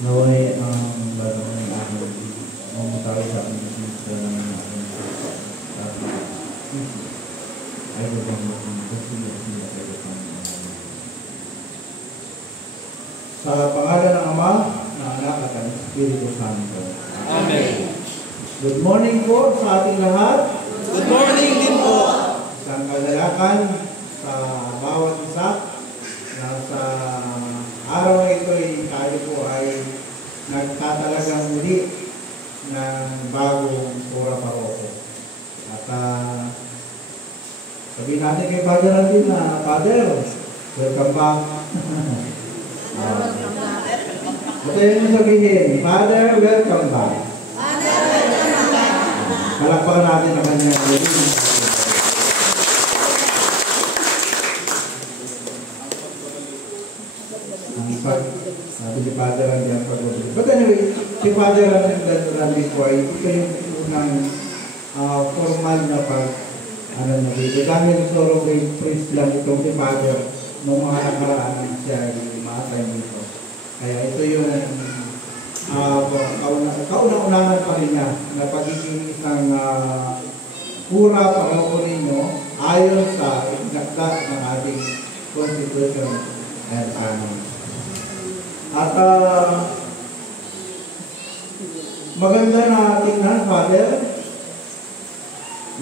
Naway ang bago ng aming mamutari sa aking isip na ng aming ay bang sa pangalan ng Ama, ng Anak at ng Espiritu Santo. Amen. Good morning po sa ating lahat. Good morning din po. Isang kagalakan sa bawat isa na sa araw na ito tayo po ay nagtatalagang muli ng bagong Pura Paroko. At sabihin natin kay Father Andin na, Father, welcome back. Ito yung sabihin, Father, welcome back. Father, welcome back. Palakpakan natin ang kanyang galing. Sabi ni Father Randy ang pag-ibig. But anyway, si Father Randy po ay ito yung unang formal na nabigay. Dami ng soro kay priest lang itong si Father noong mga nakaraan siya maatay dito. Kaya ito yung kauna-unahan pa rin niya na pagiging isang pura paroko ninyo ayon sa itinakda ng ating Constitution and At maganda na tingnan, Father,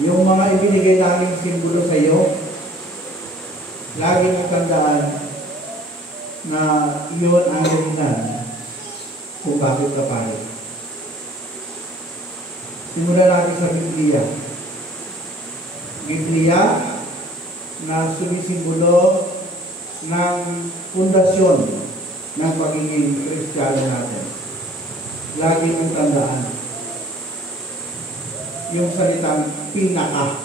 yung mga ibinigay namin simbolo sa iyo. Lagi mong tandaan na iyon ang dahilan kung bakit ka pare. Simulan natin sa Biblia. Biblia na sumisimbolo ng pundasyon ng pagiging Kristiyano natin. Lagi mong tandaan yung salitang pinaka.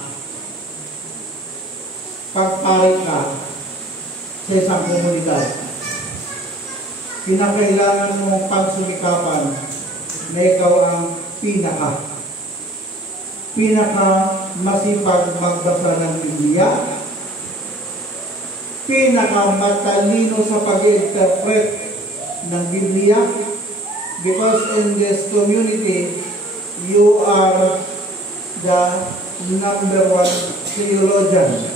Pagpare ka sa isang komunidad, pinakailangan mong pagsumikapan na ikaw ang pinaka. Pinaka masipag magbasa ng Biblia, pinakamatalino sa pag-interpret ng Biblia, because in this community you are the number one theologian.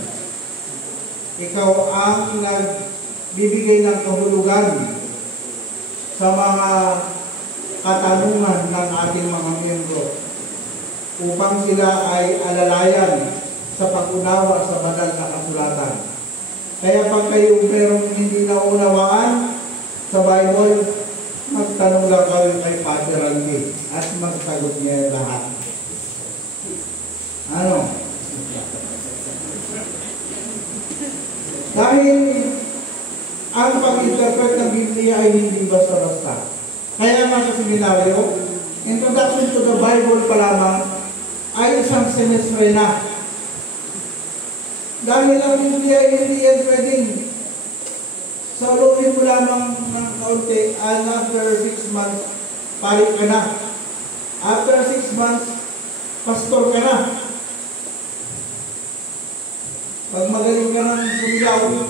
Ikaw ang nagbibigay ng kahulugan sa mga katanungan ng ating mga miyembro upang sila ay alalayan sa pag-unawa sa banal na kasulatan. Kaya pag kayo merong hindi naunawaan sa Bible, magtanong lang kayo kay Father Randy at magsagot niya lahat. Ano? Dahil ang pag-interpret ng Biblia ay hindi basta-basta. Kaya nga sa seminaryo, Introduction to the Bible pa lamang ay isang semestre na. Dahil ang Biblia ay hindi yan pwedeng saluhin mo lamang ng kaunti, and after 6 months, pari ka na. After 6 months, pastor ka na. Pag magaling ka ng sumigaw,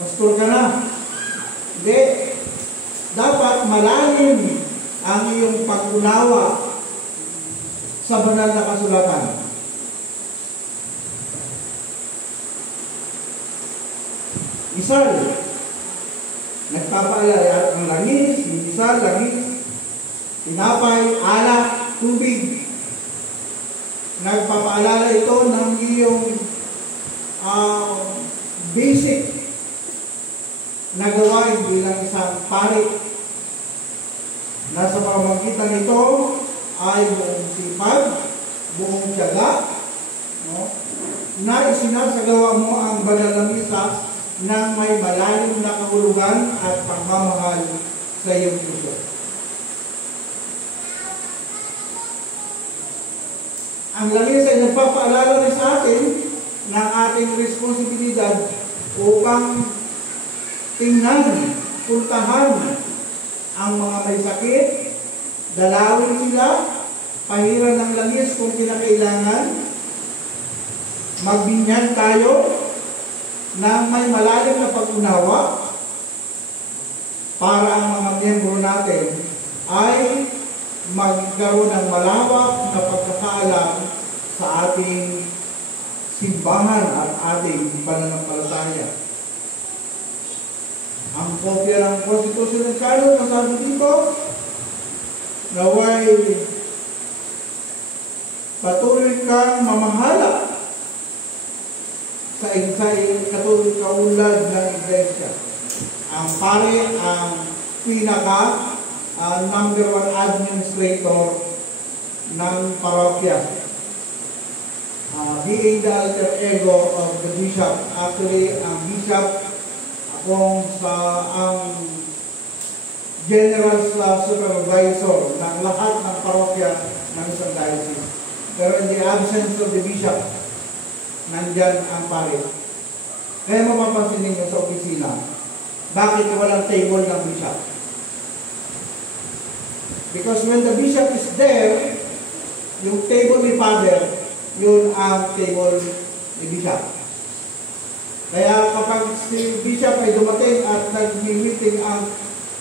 pastor ka na. Hindi. Dapat malalim ang iyong pag-unawa sa banal na kasulatan. Isal, nagpapaalala ang langis, isal, langis, tinapay, alak, tubig. Nagpapaalala ito ng iyong basic na gawain bilang isang pari. Nasa pamamagitan nito ay buong sipag, buong tiyaga, no? Na isinasagawa mo ang banal na misa ng may malalim na kahulugan at pagmamahal sa iyong puso. Ang langis ay nagpapaalala rin sa atin ng ating responsibilidad upang tingnan, puntahan ang mga may sakit, dalawin sila, pahiran ng langis kung kinakailangan, magbinyan tayo ng may malalim na pag-unawa para ang mga miyembro natin ay magkaroon ng malawak na pagkakaalam sa ating simbahan at ating pananampalataya. Ang kopya ng Constitution ng Canon, nasabi dito, naway patuloy kang mamahala sa katuloy kaulad ng Iglesia. Ang pare ang pinaka number 1 administrator ng parokya. Being the alter ego of the bishop. Actually, ang bishop ang general supervisor ng lahat ng parokya ng isang diocese. Pero in the absence of the bishop, nandyan ang pare. Kaya mapapansin ninyo sa opisina, bakit walang table ng bishop? Because when the bishop is there, yung table ni Father, yun ang table ni bishop. Kaya kapag si bishop ay dumating at nag-meeting ang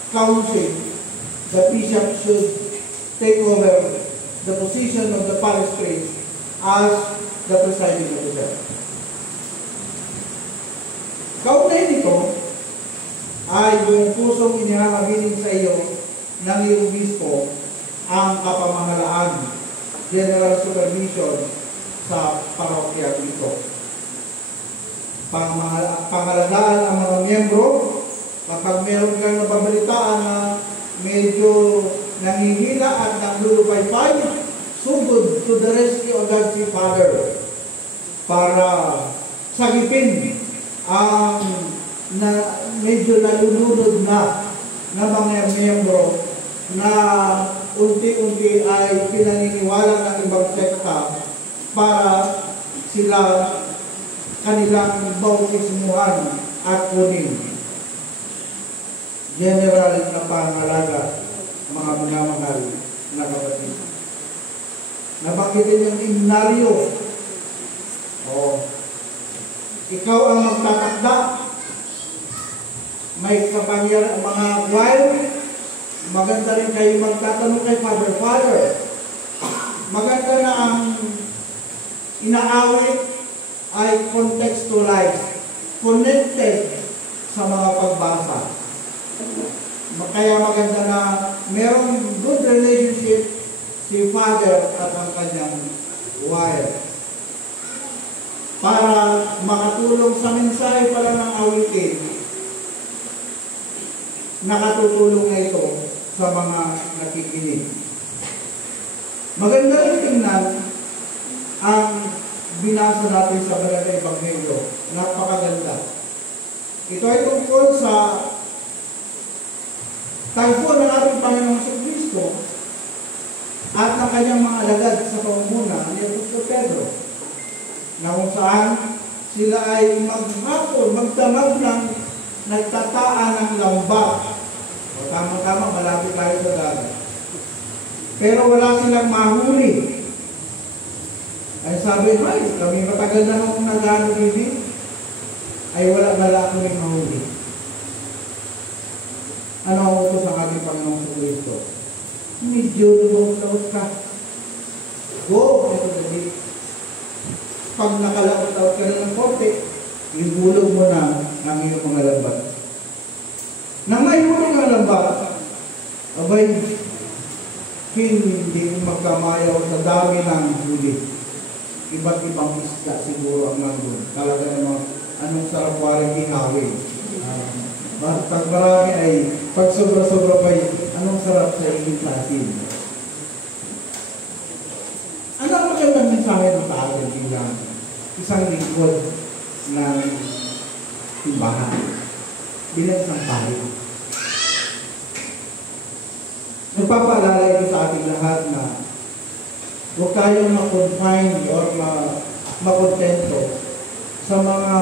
council, the bishop should take over the position of the parish priest as the presiding officer. Kaugnay nito ay yung pusong inihahabilin sa iyo ng iyong obispo ang kapamahalaan, general supervision sa parokya dito. Pangalagaan ang mga miyembro kapag meron kang nababalitaan na medyo nangihina at nanglulupay-pay, sugod to the rescue agad si Father para sagipin ang medyo nalulunod na mga miyembro na unti-unti ay pinaniniwala ng ibang sekta para sila kanilang bautismuhan at kunin. General na pangalaga, mga minamahal na kapatid. Nabanggitin yung himnaryo. Ikaw ang magtatakda. May kapangyarihan mga choir. Maganda rin kayo magtatanong kay Father. Maganda na ang inaawit ay contextualized, connected sa mga pagbasa. Kaya maganda na merong good relationship si Father at ang kanyang choir. Para makatulong sa mensahe pala ng awitin, nakatutulong na ito sa mga nakikinig. Maganda rin tingnan ang binasa natin sa Banal na Ebanghelyo. Napakaganda. Ito ay tungkol sa tagpo ng ating Panginoong Kristo at ng kanyang mga alagad sa pamumuna ni Apostol Pedro, na kung saan sila ay maghapon, magdamag ng nagtataan ng lamba. O tama-tama, malapit tayo sa dagat. Pero wala silang mahuli. Ay sabi, ay, kami matagal na nung nag-ano din, ay wala kami mahuli. Ano ang utos ang ating Panginoong sa Kristo? Medyo lumang-laot ka. Go, ito dali. Pag nakalaot-laot ka na ng konti, ihulog mo na ang iyong mga lambat. Nang maihulog ang lambat, abay, hindi magkamayaw sa dami ng huli. Iba't ibang isda siguro ang nandun. Talaga naman, anong sarap waring ihawin. Pag marami ay, pag sobra-sobra pa anong sarap sa ingin sa atin. Ano ang magandang mensahe ng tao bilang isang lingkod ng simbahan, bilang isang pari? Nagpapaalala ito sa ating lahat na huwag tayong ma-confine or makontento sa mga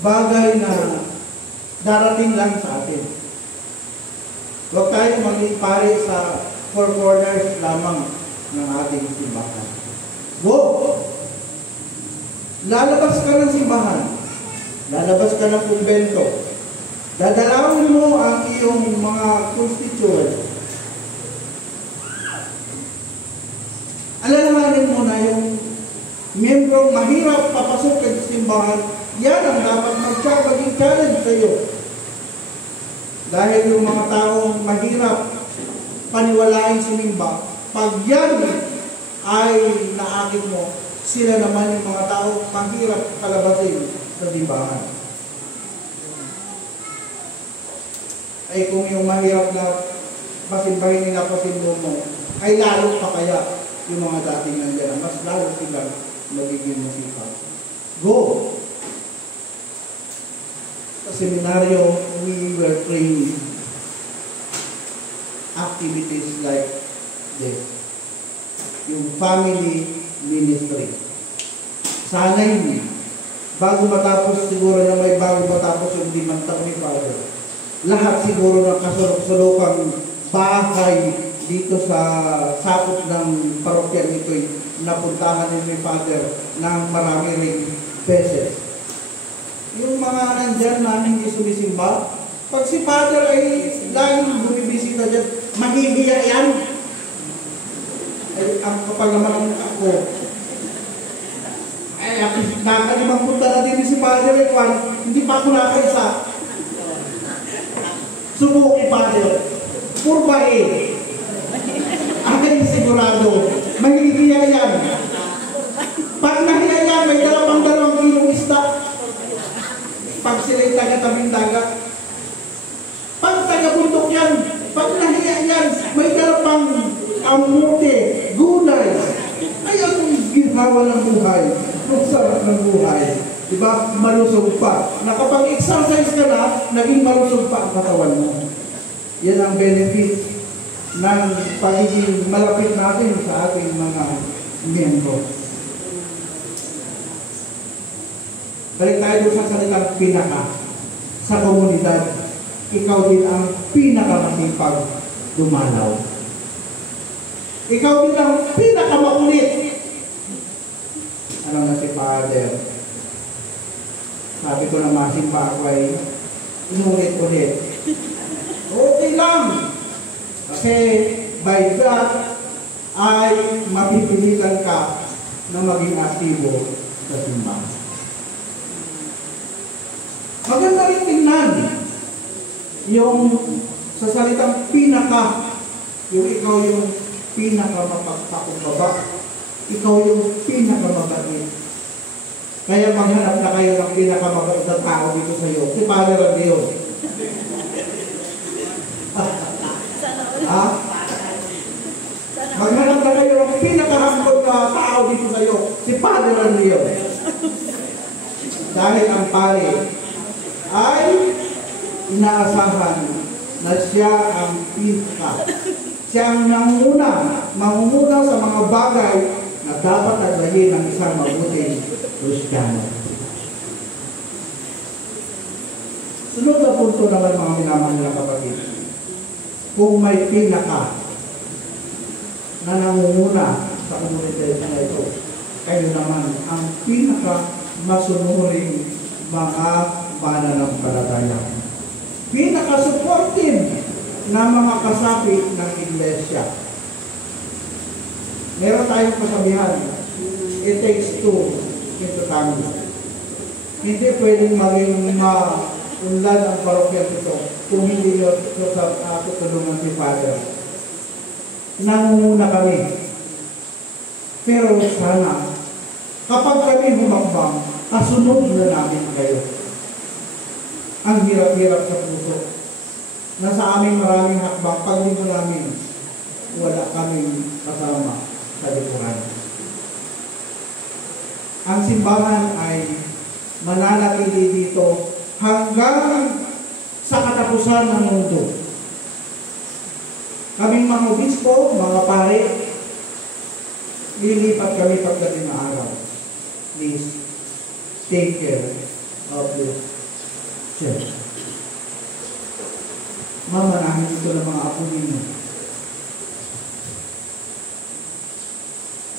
bagay na darating lang sa atin. Huwag tayong maging pare sa four corners lamang ng ating simbahan. Huwag! Lalabas ka ng simbahan. Lalabas ka ng kumbento. Dadalawin mo ang iyong mga constituent. Alalahanin mo na yung membrong mahirap papasok sa simbahan, yan ang dapat maging challenge sa iyo. Dahil yung mga taong mahirap paniwalain simimba, pag yan ay naakit mo, sila naman yung mga taong mahirap palabasin sa simbahan. Ay kung yung mahirap na pasimbahin nila pasimbo mo, ay lalo pa kaya yung mga dating nandiyan, mas lalo sila magiging masipag. Go! Sa seminaryo, we were training activities like this. Yung family ministry. Sana'y bago matapos, siguro na may bago matapos yung 5 taon ni Father, lahat siguro ng kasulok-sulokang bahay dito sa sakop ng parokya nito'y napuntahan ni Father ng marami ring beses. Yung mga nandyan na hindi sumisimba, pag si Father ay laging bumibisita dyan, mahihiya yan. Ay, ang kapal naman ako. Ay, nakalimang punta na din si Father ay hindi pa ako nakaisa. Subuki Father. Purbahe. Akin sigurado, mahihiya yan. Pag nahiya yan, may 2 kilong isda. Pag sila'y taga-tabing dagat. Pag taga-bundok yan, pag nahiya yan, may 2 amute, gunay. Ay, ang ginhawa ng buhay. Ang sarap ng buhay. Diba? Malusog pa. Nakapag-exercise ka na, naging malusog pa ang katawan mo. Yan ang benefit ng pagiging malapit natin sa ating mga miyembro. Balik tayo sa salitang pinaka. Sa komunidad, ikaw din ang pinakamasipag dumalaw. Ikaw din ang pinakamakulit. Ano na si Father? Sabi ko na masimba ako ay inulit-ulit. Okay lang. Kasi by that ay mapipilitan ka na maging aktibo sa simbahan. Maganda rin tingnan yung sa salitang pinaka, yung ikaw yung pinaka mapagpakumbaba, ikaw yung pinaka mabait. Kaya maghanap na kayo ng pinaka mabait na tao dito sa iyo. Si Father Andeo. Ha? Maghanap na kayo ng pinakahambog na tao dito sa iyo. Si Father Andeo. Dahil ang pare ay inaasahan na siya ang pinaka. Siya ang mangunguna sa mga bagay na dapat aglayin ng isang mabuting Kristiyano. Sunod na punto naman mga minamahal na kapatid. Kung may pinaka na nangunguna sa komunidad na ito, kayo naman ang pinaka masunuring mga mananampalataya. Pinaka-supportive na mga kasapi ng iglesia. Meron tayong kasabihan, it takes two into tango. Hindi pwedeng maging maunlad ang parokya ito kung hindi nyo sa tutulungan si Father. Nangunguna kami. Pero sana, kapag kami humakbang, kasunod na namin kayo. Ang hirap-hirap sa puso. Nasa aming maraming hakbang, pag dito namin, wala kaming kasama sa likuran. Ang simbahan ay mananatili dito hanggang sa katapusan ng mundo. Kaming mga obispo, mga pare, lilipat kami pagdating na araw. Please, take care of this church. Mamanahin ito ng mga apo ninyo.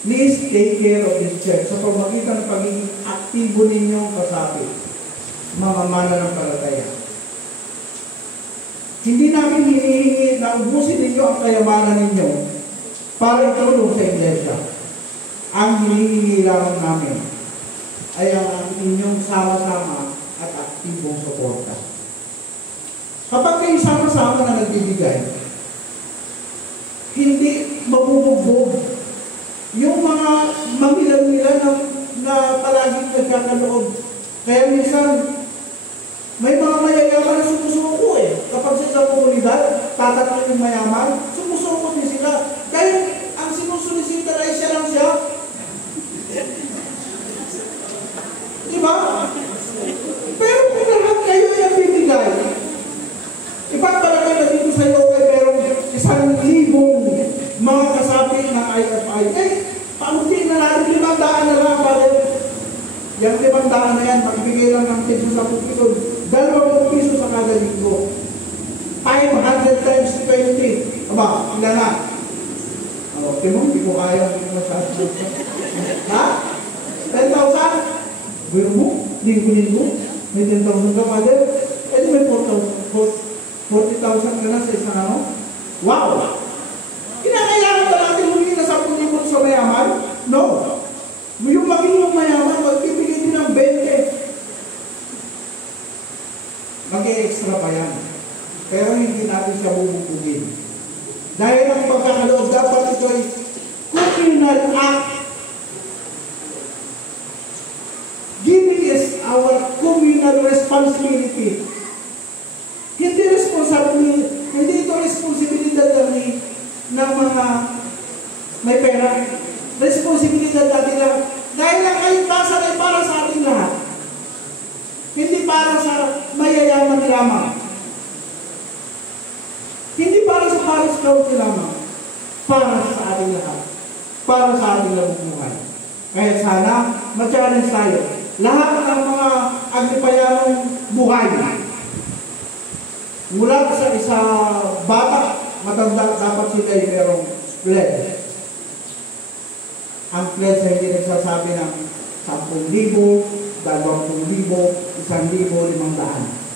Please take care of this church sa pamagitan ng pagiging aktibo ninyong kasapi, mga mananampalataya. Hindi namin hinihingi na ubusin ninyo ang kayamanan ninyo para itulong sa iglesia. Ang hinihingi lamang namin ay ang inyong sama-sama at aktibong suporta. Kapag kayo sama-sama na nagbibigay, hindi mabubugbog yung mga mamilan-milan na palaging nagkakaloob. Kaya minsan, may mga mayayaman na sumusuko Kapag sa isang komunidad, tatatlo yung mayaman, sumusuko din sila. Dahil ang sinusulisita ay siya lang siya. Diba? Pero kung lahat kayo yung bibigay, ipagpalagay na dito sa iyo ay merong 1,000 mga kasapi ng IFI. Paano din na natin 500 na lang, brother? Yung 500 na yan, magbigay lang ng piso sa pupilon. 20 piso sa kada linggo. 500 times 20. Aba, ilan na? Okay mo, hindi ko kaya masyado. Ha? 10,000? Gawin mo? Linggo-linggo? May 10,000 ka, brother? Di may 40,000 ka na sa isang ano? Wow! Kinakailangan ba natin humingi na 10,000 sa mayaman? No. Yung maging mayaman, magbibigay din ng 20. Mag-e-extra pa yan. Pero hindi natin siya bubugugin. Dahil ang pagkakaloob dapat ito ay communal act. Giving is our communal responsibility. Hindi ito responsibilidad ng mga may pera. Responsibilidad natin lang. Dahil ang kaligtasan ay para sa ating lahat. Hindi para sa mayayaman lamang. Hindi para sa Paris County lamang. Para sa ating lahat. Para sa ating labubuhay. Kaya sana, ma-challenge tayo. Lahat ng mga agnipayanong buhay. Mula sa isa bata, matanda, dapat sila ay merong pledge. Ang pledge ay hindi nagsasabi ng 10,000, 20,000, 1,000, 500.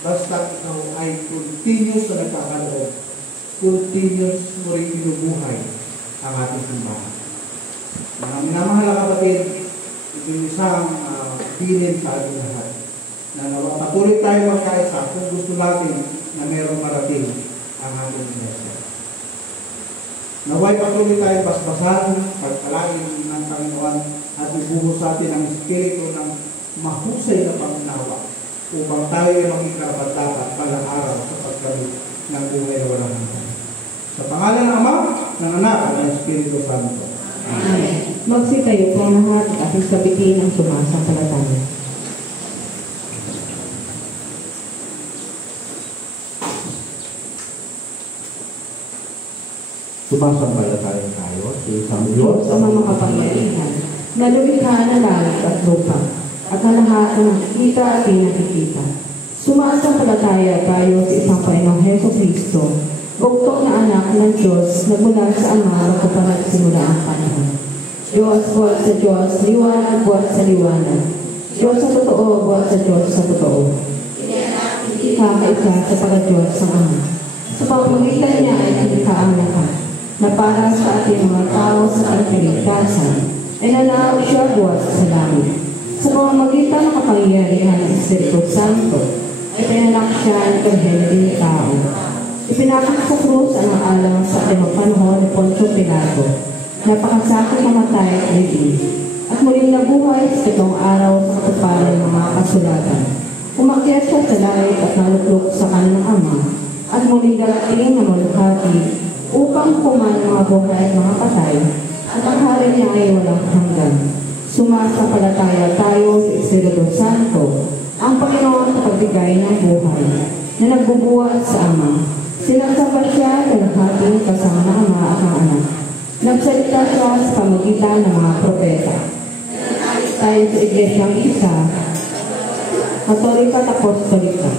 Basta ikaw ay continuous na nagkakaloob. Continuous mo rin binubuhay ang ating simbahan. Mga minamahal na kapatid, ito yung isang bilin sa ating lahat. Na patuloy tayo magkaisa kung gusto natin na merong marating ang ating iglesia. Naway patuloy tayo basbasan, pagpalain ng Panginoon at ibuhos sa atin ang espiritu ng mahusay na pangunawa upang tayo ay maging karapat-dapat palang araw sa pagkamit ng buhay na walang hanggan. Sa pangalan ng Ama, ng Anak, at ng Espiritu Santo. Amen. Magsitayo po ang lahat at ating sabihin ang sumasampalataya. Sumasampalataya tayo sa isang Diyos Diyos ang mga kapangyarihan, na lumikha ng langit at lupa, at ang lahat ng nakikita at pinakikita. Sumasampalataya tayo sa isang Panginoong Jesucristo, buktong na anak ng Diyos na mula sa Ama magpapanagsimula ang panahon. Diyos buhat sa Diyos, liwanag buhat sa liwanag. Diyos sa totoo, buhat sa Diyos sa totoo. Kakaisa sa pagka-Diyos ang Ama. Sa pamamagitan niya ay kinikha ang lahat, na para sa ating mga tao sa kaligtasan, ay nanaw siya buhat sa langit. Sa pamamagitan ng kapangyarihan ng Espiritu Santo, ay pinanak siya ng kahilin tao. Ipinakak sa krus ang alang sa ating panahon ni Poncio Pilato, napakasakit namatay at ligid, at muling nabuhay sa itong araw sa katuparan ng mga kasulatan. Umakyat siya sa langit at naluklok sa kanyang Ama, at muling darating na maluhati upang kuman mga buhay at mga patay, at ang hari niya ay walang hanggan. Sumasampalataya tayo sa Espiritu Santo, ang Panginoon sa pagbigay ng buhay, na nagbubuhat sa Ama. Sinasamba siya kalahati kasama ng Ama at ng Anak. Nagsalita siya sa pamagitan ng mga propeta. Tayo sa Iglesyang isa, Katolika at Apostolika.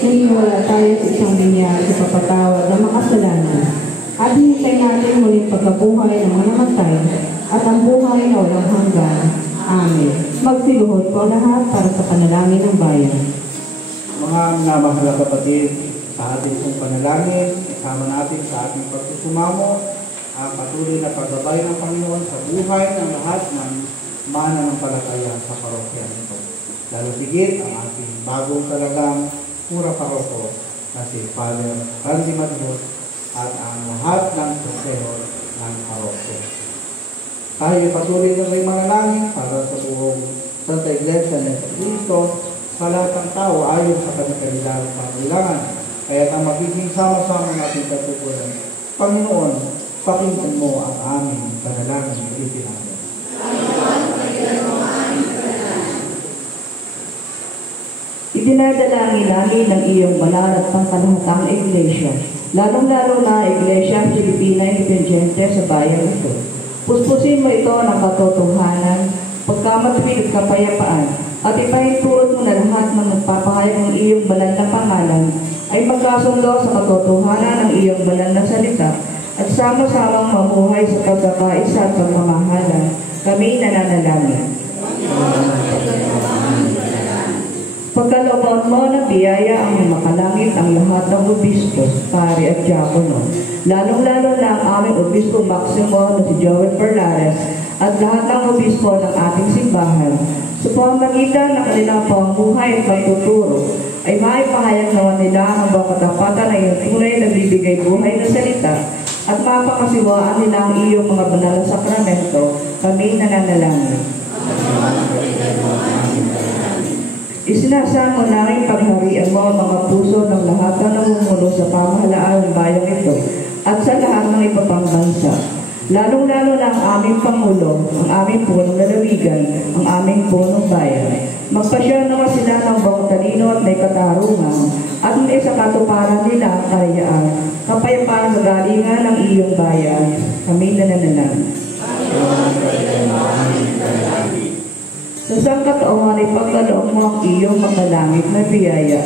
Niniwala tayo sa isang binyag sa papatawad ng mga kasalanan. At hinintay natin muling pagkabuhay ng mga namatay at ang buhay na walang hanggan. Amen. Magsiluhod po lahat para sa panalangin ng bayan. Mga minamahal na kapatid, sa ating pong panalangin, isama natin sa ating pagsusumamo ang patuloy na paggabay ng Panginoon sa buhay ng lahat ng mananampalataya sa parokya nito. Lalo higit ang ating bagong talagang pura paroko na si Father Randy Magnus at ang lahat ng konseho ng parokya. Tayo patuloy na rin manalangin para sa buong Santa Iglesia ng Cristo sa lahat ng tao ayon sa kanilang pangailangan. Kaya ang magiging sama-sama natin katutunan, Panginoon, pakinggan mo ang aming panalangin na itinamin. Idinadalangin namin ang iyong banal at pangkalahatang iglesia, lalong-lalo na Iglesia Filipina Independiente sa bayan ito. Puspusin mo ito ng katotohanan, pagkamatwid at kapayapaan, at ipahintulot mo na lahat ng nagpapahayag ng iyong banal na pangalan ay magkasundo sa katotohanan ng iyong banal na salita at sama-samang mamuhay sa pagkakaisa at pagmamahalan. Kami nananalangin. Pagkalooban mo ng biyaya ang makalangit ang lahat ng obispo, pari at diakono, lalong-lalo na ang aming obispo Maximo na si Joel Perlares at lahat ng obispo ng ating simbahan. Sa pamamagitan ng kanilang pamumuhay at pagtuturo, ay maipahayag naman nila ang mga katapatan na iyong tunay na bibigay buhay na salita at mapakasiwaan nila ang iyong mga banal na sakramento. Kami nananalangin. Isinasamo namin pagharian mo ang mga puso ng lahat na namumuno sa pamahalaan ng bayang ito at sa lahat ng iba pang bansa. Lalong-lalo na ang aming Pangulo, ang aming punong lalawigan, ang aming punong bayan. Magpasya naman sila ng buong talino at may katarungan at may sa katuparan nila ang kalayaan, kapayapaan sa galingan ng iyong bayan. Kami nananalangin. Sa sangkataon ay pagkaloob mo ang iyong mga langit na biyaya.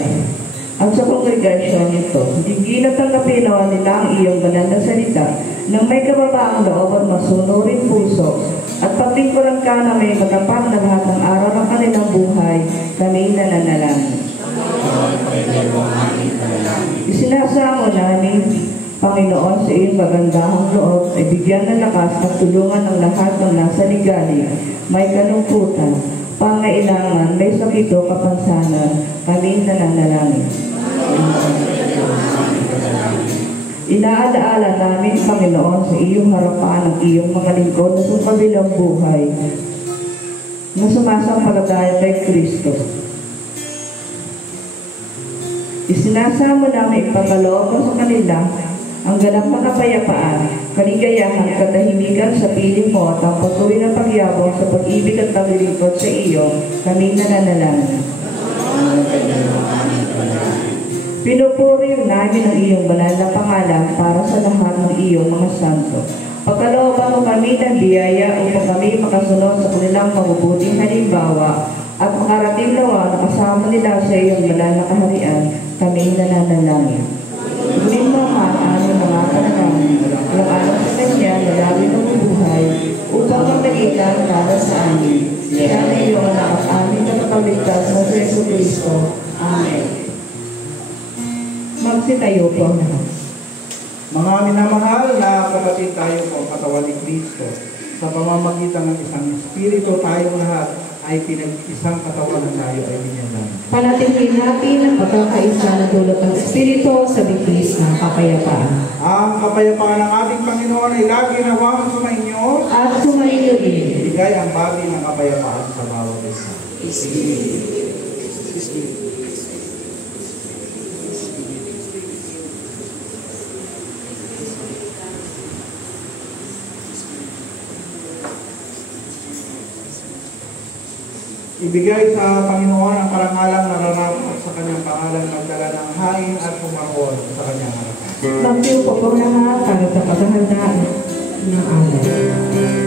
At sa kongregasyon nito, hindi natanggapin naman nila ang iyong banal na salita nang may kababaang loob at masunurin puso at paglingkuran ka na may matapat na lahat ng araw ng kanilang buhay. Kami nananalangin. Isinasamo namin, Panginoon, sa iyong magandahang loob ay bigyan ng lakas at tulungan ng lahat ng nasa ligalig, may kalungkutan, pangailangan, may sakit o kapansanan. Kami nananalangin. Inaalaala namin, Panginoon, sa iyong harapan ang iyong mga lingkod na sa kabilang buhay na sumasampalataya kay Kristo. Isinasamo namin ipagkaloob mo sa kanila ang ganap na kapayapaan, kaligayahan, katahimikan sa piling mo at ang patuloy na pagyabong sa pag-ibig at paglilingkod sa iyo. Kami nananalangin. Pinupuri namin ang iyong banal na pangalan para sa lahat ng iyong mga santo. Pagkalooban mo kami ng biyaya upang kami makasunod sa kanilang mabubuting halimbawa at makarating nawa na kasama nila sa iyong banal na kaharian. Kami nananalangin. Tugunin mo ang aming mga panalangin, ang alam sa kanya na lagi ng buhay, upang magdalitan para sa amin. Siya na iyong anak at aming nakapagligtas na sa Yesu Cristo. Amen. Magsitayo po ang lahat. Mga minamahal na kapatid, tayo po ang katawan ni Kristo. Sa pamamagitan ng isang Espiritu, tayong lahat ay pinag-isang katawan na tayo ay binyagan. Panatilihin natin ang pagkakaisa na dulot ng Espiritu sa bigis ng kapayapaan. Ang kapayapaan ng ating Panginoon ay lagi nawang sumainyo At sumainyo din. ibigay ang bagay ng kapayapaan sa bawat isa. Ibigay sa Panginoon ang karangalang nararapat sa kanyang pangalan, magdala ng hain at pumarol sa kanyang harapan. Magtiyo po po lahat para sa paghahandaan ng alay.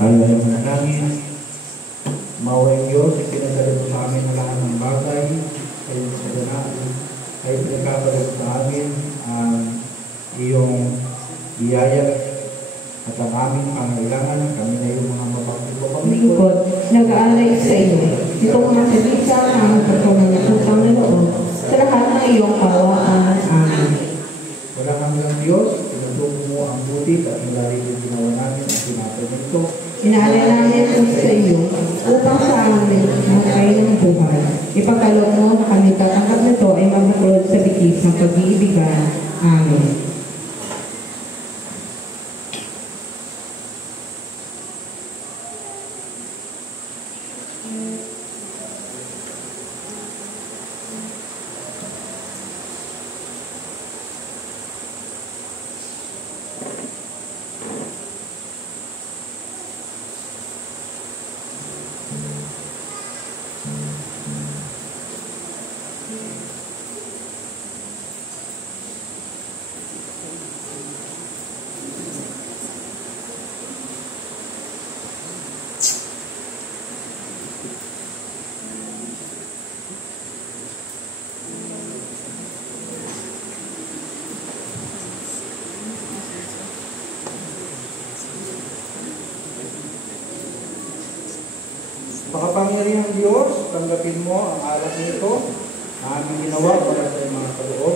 Halalang manalangin, maway Diyos, ipinagkalito sa amin ang lahat ng bagay, ay sa ganaan, ay pinagkakalit sa amin ang iyong biyaya at ang aming pangailangan, kami na iyong mga mapagpito Lingkod, nag-aalay sa iyo. Itong mga kabisa na ang pagkaman ng Panginoon sa lahat ng iyong kawaan. Amen. Wala hanggang Diyos, tinutuko mo ang buti at malalim yung ginawa namin at sinapay nito. Inaalalayan ko sa iyo upang sa amin magkain ng buhay. Ipagkaloob mo na kami tatanggap nito ay magbuklod sa bigis ng pag-iibigan. Amen. Makapangyarihang Diyos, tanggapin mo ang alak nito na aming ginawa para sa mga kaloob.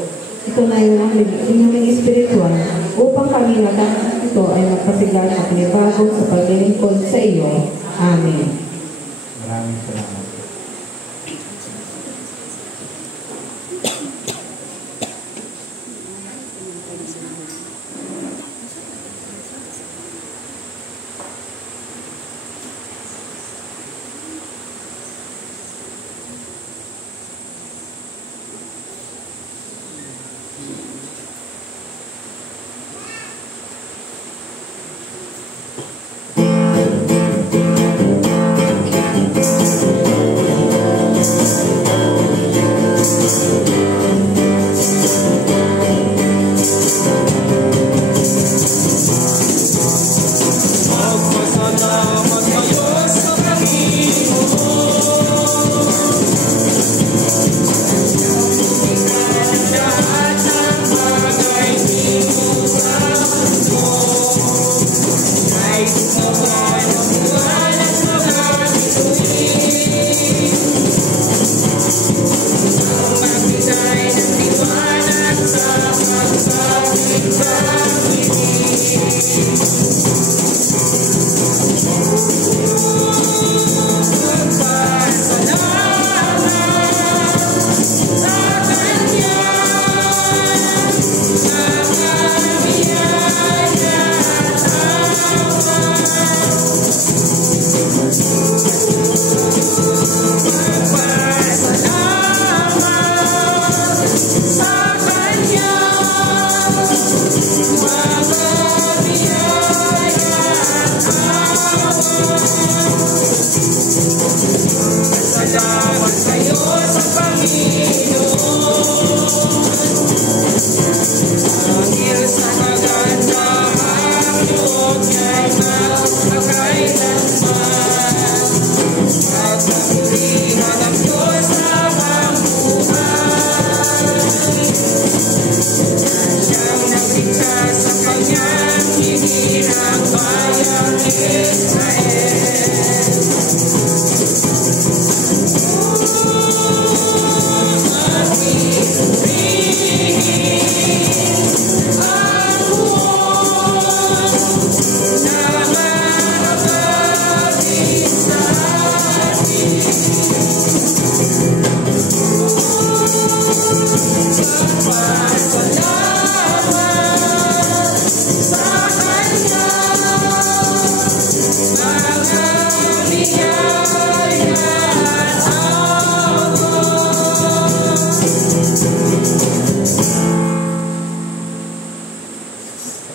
Ito na yung aming espiritual upang kami natanggap ito ay magpasigal at panibagong sa paglilingkod sa iyo. Amen. Maraming salamat.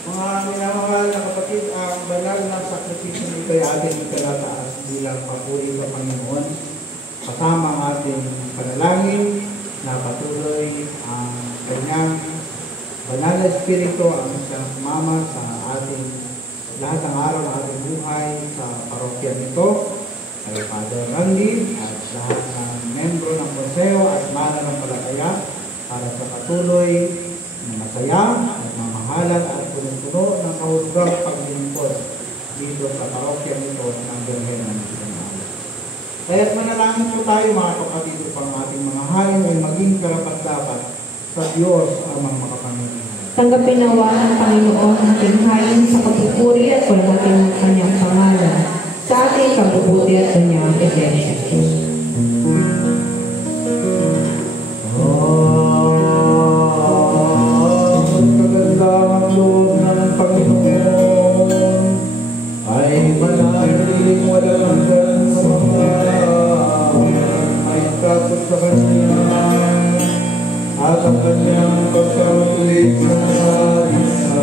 Mga minamahal na kapatid, ang banal na sakripisyo nito ay ating ikalataas bilang papuri sa Panginoon. Kasama ang ating panalangin na patuloy ang kanyang banal na espiritu ang siyang sumama sa ating lahat ng araw ng ating buhay sa parokya nito. Kay Father Randy at lahat ng membro ng konseho at mananampalataya para sa patuloy na masaya at mamahalan at punong-puno ng kahulugang paglilingkod dito sa parokya nito ng Birhen ng Sinamala. Kaya manalangin po tayo mga kapatid upang ating mga hain ay maging karapat-dapat sa Diyos amang makapangyarihan. Tanggapin nawa ng Panginoon ang ating hain sa kapupuri at paghati ng kanyang pangalan sa ating kabubuti at kanyang iglesia. Ang loob ng Panginoon ay manatiling walang hanggan sa mga may takot sa Kanya at ang Kanyang pagkawalik sa isa.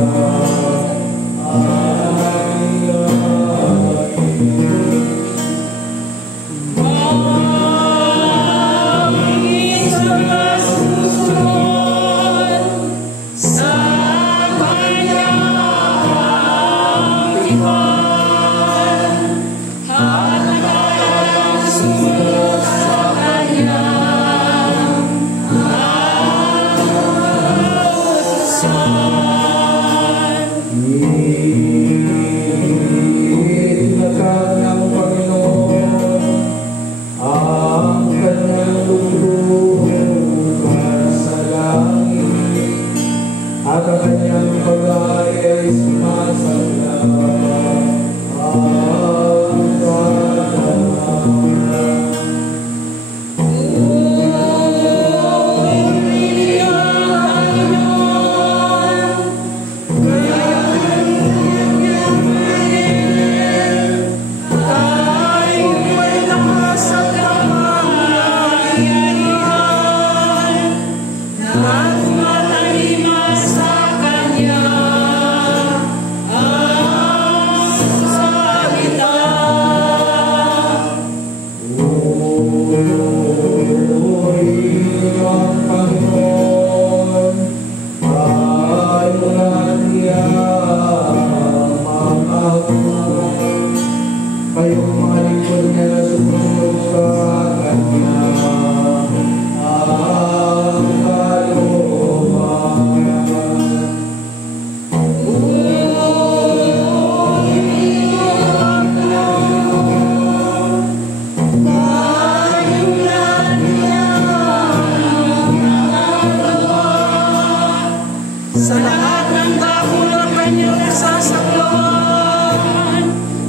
Sasakyan,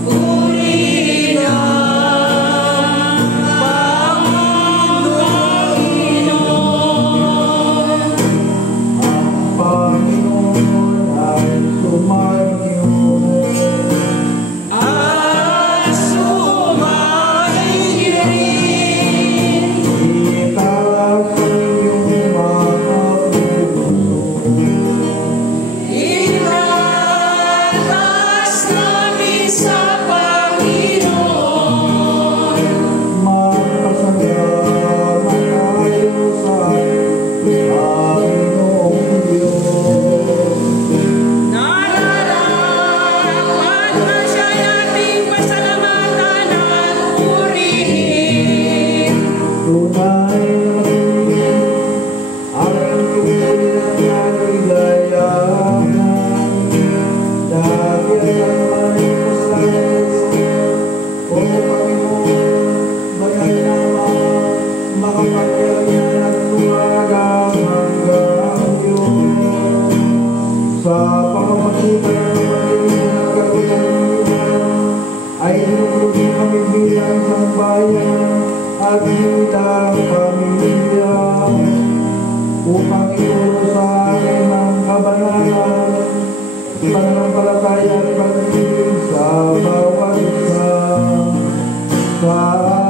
uri na. ay dinuglugi kami bilang isang bayan at bilang pamilya upang ituro sa akin ang kabanalan, pananampalataya at pag-ibig sa bawat isa. Sa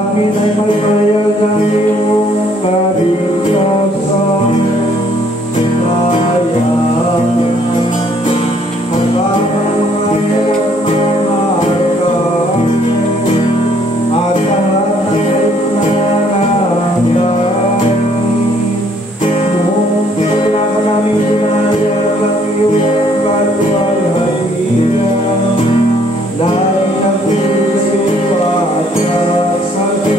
amin ay magbayag ang iyong kaligtasan, kaya kasama mga mahal kami at lahat ay nanananggaling. Noong kailangan namin sinayang ang iyong kaluwalhatian, lagi nag-isip at nasasabi.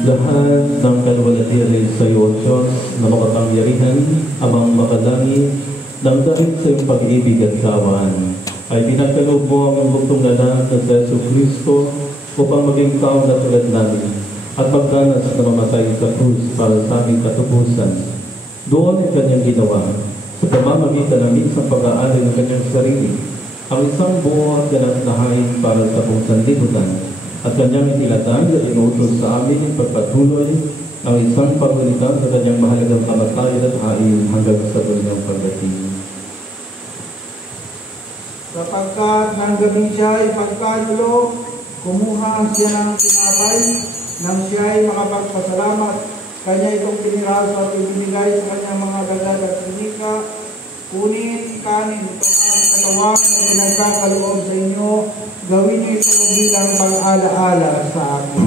Lahat ng kaluwalhatian sa iyo, Diyos, na makapangyarihan, amang makadangi, ng dahil sa iyong pag-ibig at kawan, ay pinagkaloob mo ang bugtong anak na sa Yesu Kristo upang maging tao na tulad namin at magdanas na mamatay sa krus para sa aming katubusan. Doon ay kanyang ginawa sa pamamagitan ng isang pag-aalay ng kanyang sarili, ang isang buo at ganap na hain para sa buong sanlibutan, at kanyang inilatag at inuutos sa amin yung pagpatuloy ang isang pagunitan sa kanyang mahalagang kamatayan at hain hanggang sa kanyang pagdating. Sapagkat nang gabi siya ay pagkanulo, kumuha siya ng tinapay, nang siya ay makapagpasalamat, kanya itong piniraso at ibinigay sa kanyang mga dagdag at sinika. Kunin, kanin, ito ang katawan na pinagkakaloob sa inyo, gawin niyo ito bilang pang-alaala sa akin.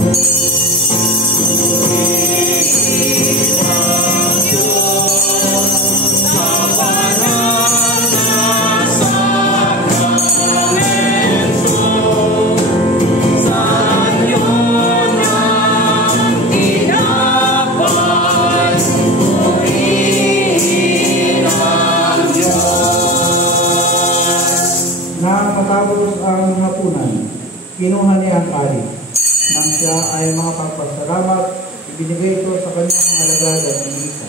Matapos ang hapunan, kinuha niya ang kalit. Nang siya ay makapagpasalamat, ibinigay ito sa kanyang mga alagad at sinika.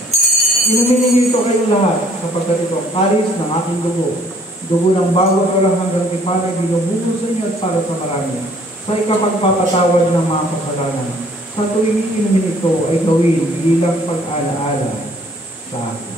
Inumin ninyo ito kayong lahat, sapagkat ito ang kalis ng aking dugo. Dugo ng bawat walang hanggang tipan ay binubuhos sa inyo at para sa marami, sa ikapagpapatawad ng mga kasalanan. Sa tuwing inumin ito ay gawin bilang pag-alaala sa akin.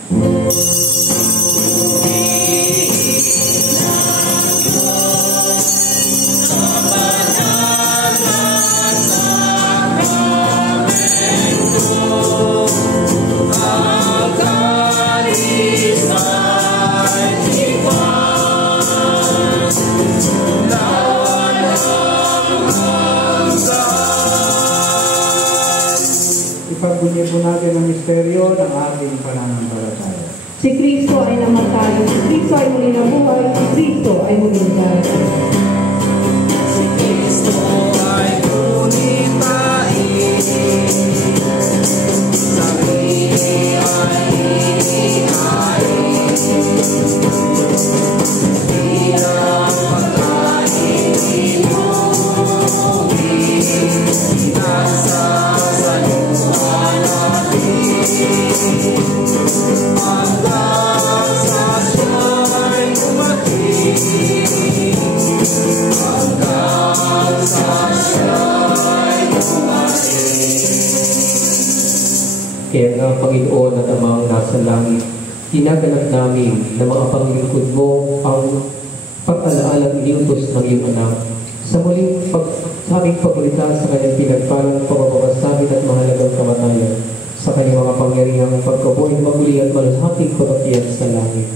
Ipagbunyi po natin ang misteryo ng ating pananampalataya. Si Kristo ay namatay, si Kristo ay muli nabuhay, si Kristo ay muli nabuhay. Si Kristo ay muli tayo, sarili ay inihain, bilang pagkain inuwi, sinasasaluhan natin, hanggang sa siya'y dumating, hanggang sa siya'y dumating. Kaya nga, Panginoon at Amang nasa langit, tinaganap namin na mga panglingkod mo ang pag-alaalang iniutos ng iyong anak. Sa aming pagulita sa kanyang pinagpalang pagbabasahin at mahalagang kamatayan, sa kanyang mga pangyarihang pagkabuhay maguli at malulhating pag-akyat sa langit.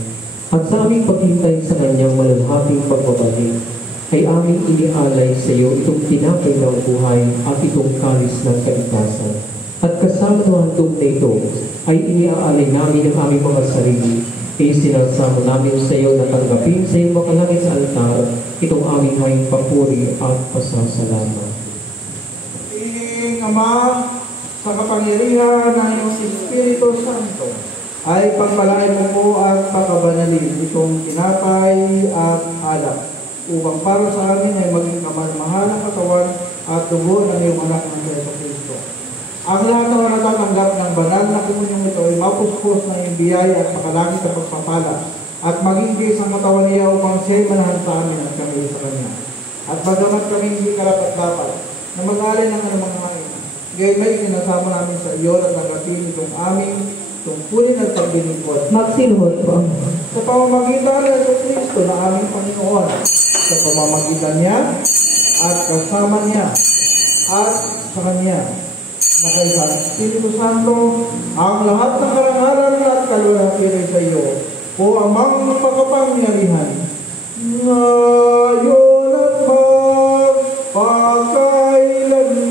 At sa aming paghintay sa kanyang malulhating pagbabalik, ay aming inialay sa iyo itong tinapay ng buhay at itong kalis ng kaligtasan. At kasama ng handog na ito, ay iniaalay namin ang aming mga sarili, sinasamo namin sa iyo na tanggapin sa iyong makalangit sa altar itong aming hayong papuri at pasasalamat. Iling Ama, sa kapangyarihan ng iyong Espiritu Santo, ay pagpalain mo po at pakabanalin itong tinapay at alak, upang para sa amin ay maging kamarmahal ng katawan at dugo ng iyong anak ng Yesu Cristo. Ang lahat na natatanggap ng banal na komunyong ito ay mapuspos ng iyong biyaya at makalangit at pagpapala at magigis ang katawan niya upang siya'y manahan sa amin at kami sa Kanya. At bagamat kami hindi karapat-dapat na mag-alin ng anumang hain, gayon may kinasama namin sa iyo at nagapin itong aming tungkulin at pagbinigod. Magsiluhod po. Sa pamamagitan ng Yesu Cristo na aming Panginoon, sa pamamagitan niya at kasama niya at sa Kanya, na kay sa Espiritu Santo, ang lahat ng karangalan at kalwalhatian sa iyo, o amang pagkapangyarihan, ngayon at magpakailanman.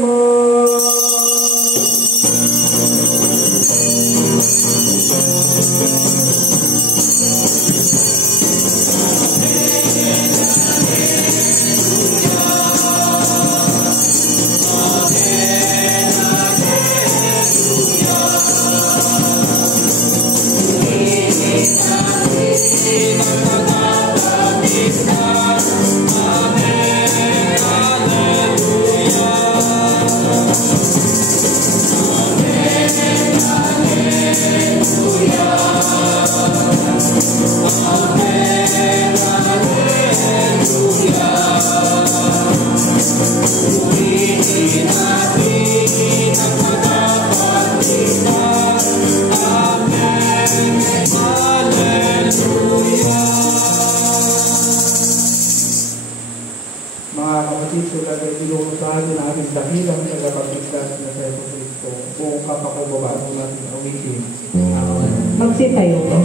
Mga kapatid, sulat ay iluusahan na ating dahilang tagapagligtas na sa Yesu Cristo. Buong kapakubabaan mo natin awitin. Magsitayo po.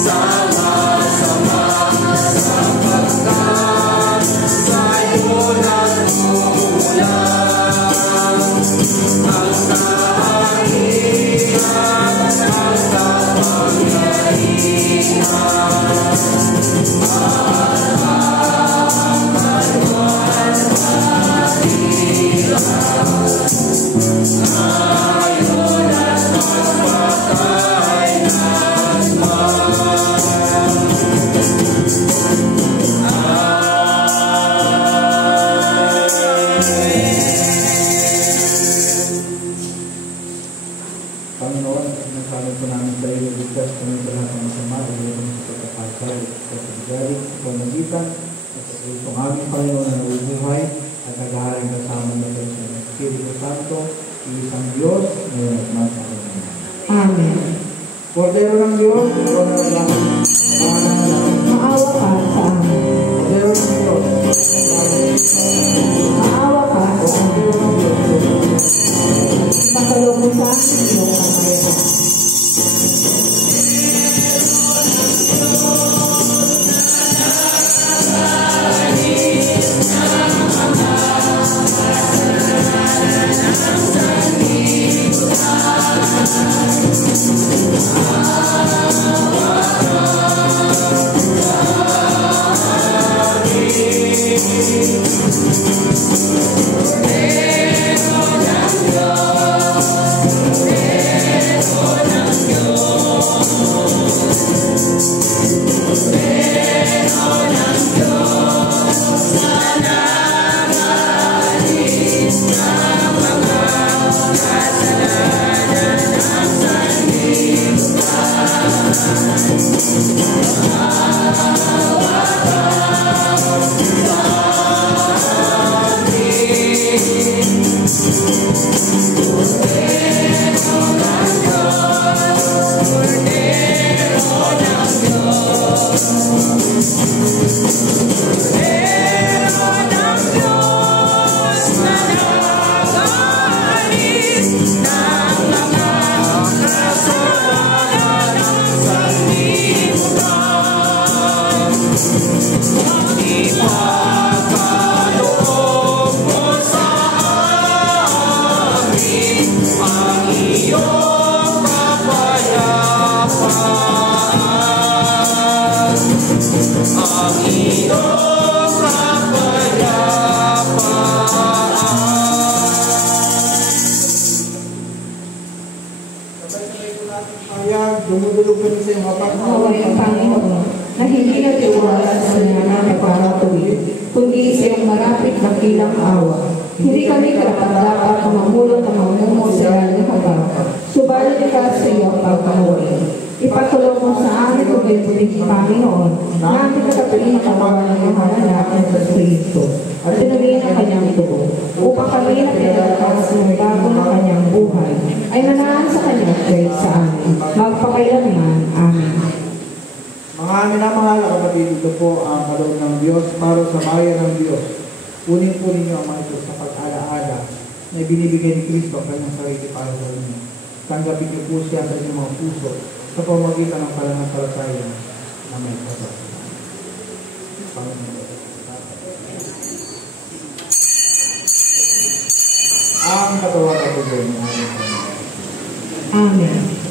Sama-sama sa pagkat sa'yo na Panginoon na nabubuhay at nag-aaral kasama niya sa Espiritu Santo, isang Diyos, ngayon at magpapalagay. Amen. Kordero ng Diyos, ikaw na lang. Maawa ka sa amin. Kordero ng Diyos, Maawa ka sa amin. Ipakalo mo sa amin iyong kamayanan. dumudulog kami sa iyong hapak. Naway Panginoon, na hindi natiwala sa nangyayari para tuwid, kundi sa iyong marapit na kilang awa. Hindi kami karapat-dapat mamulot ang mamungo sa iyong hapak. Subalit ka sa iyong pagkahuwi. Ipatulong mo sa amin kung kayo puting Panginoon, na ating katapuin na kawalan ng natin sa Kristo, at tinagin ang kanyang tubo, upang kami na pinagkakas ng bago ng kanyang buhay, ay manaan sa kanyang faith sa amin, magpakailanman. Amen. Mga amin na mahal, kapatid, ito po ang kaloob ng Diyos para sa bayan ng Diyos. Kunin-kunin niyo ang mga ito sa pag-alaala na ibinibigay ni Kristo ang kanyang sarili para sa inyo. Tanggapin niyo po siya sa inyong mga puso sa pamagitan ng pananampalataya na may kasal. Ang katawan at tuloy ng ating Panginoon. Amen.